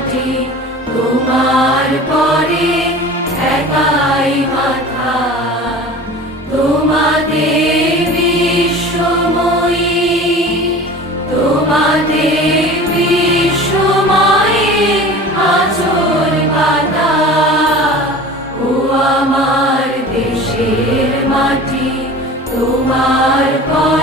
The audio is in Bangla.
মাটি, তোমার পরে ঠেকাই মাথা। তোমাদের বিশ্বময়ী, তোমাদের বিশ্বময়ী আঁচল পাতা। ও আমার দেশের মাটি, তোমার পরে